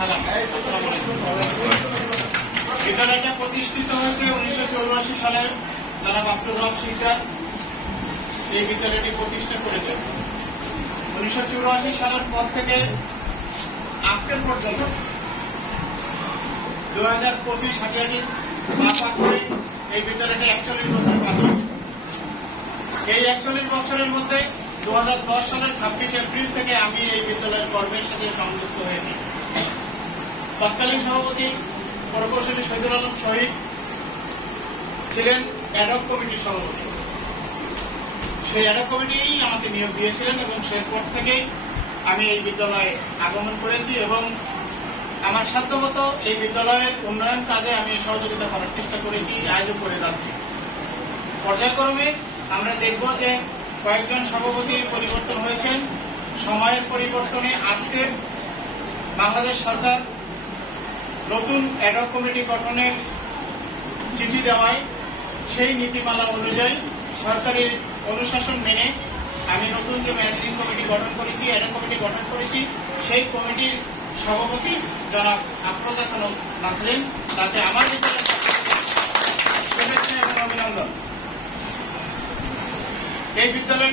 সালাম। আসসালামু আলাইকুম। বিদ্যালয়টা প্রতিষ্ঠিত হয়েছে 1984 সালে। জনাব আব্দুর রব শিকদার এই বিদ্যালয়টি প্রতিষ্ঠা করেছেন। 1984 সালের পর থেকে আজকের পর্যন্ত 2025 হাটিয়াটি পা করে এই বিদ্যালয়টি 41 বছর পার হয়েছে। এই 41 বছরের মধ্যে 2010 সালের 26 এপ্রিল থেকে আমি এই বিদ্যালয়ের কর্মের সাথে সংযুক্ত হয়েছি। তৎকালীন সভাপতি প্রকৌশলী শহীদুল আলম শহীদ ছিলেন অ্যাডহক কমিটির সভাপতি। সেই অ্যাডহক কমিটিই আমাকে নিয়োগ দিয়েছিলেন এবং সেরপর থেকেই আমি এই বিদ্যালয়ে আগমন করেছি এবং আমার সাধ্যমতো এই বিদ্যালয়ের উন্নয়ন কাজে আমি সহযোগিতা করার চেষ্টা করেছি, আয়োজন করে যাচ্ছি। পর্যায়ক্রমে আমরা দেখব যে কয়েকজন সভাপতি পরিবর্তন হয়েছেন। সময়ের পরিবর্তনে আজকে বাংলাদেশ সরকার নতুন অ্যাডহক কমিটি গঠনের চিঠি দেওয়ায় সেই নীতিমালা অনুযায়ী সরকারি অনুশাসন মেনে আমি নতুন যে ম্যানেজিং কমিটি গঠন করেছি, অ্যাডহক কমিটি গঠন করেছি, সেই কমিটির সভাপতি জনাব আফরোজা খানম নাসরিন, তাতে আমার শুভেচ্ছা এবং অভিনন্দন। এই বিদ্যালয়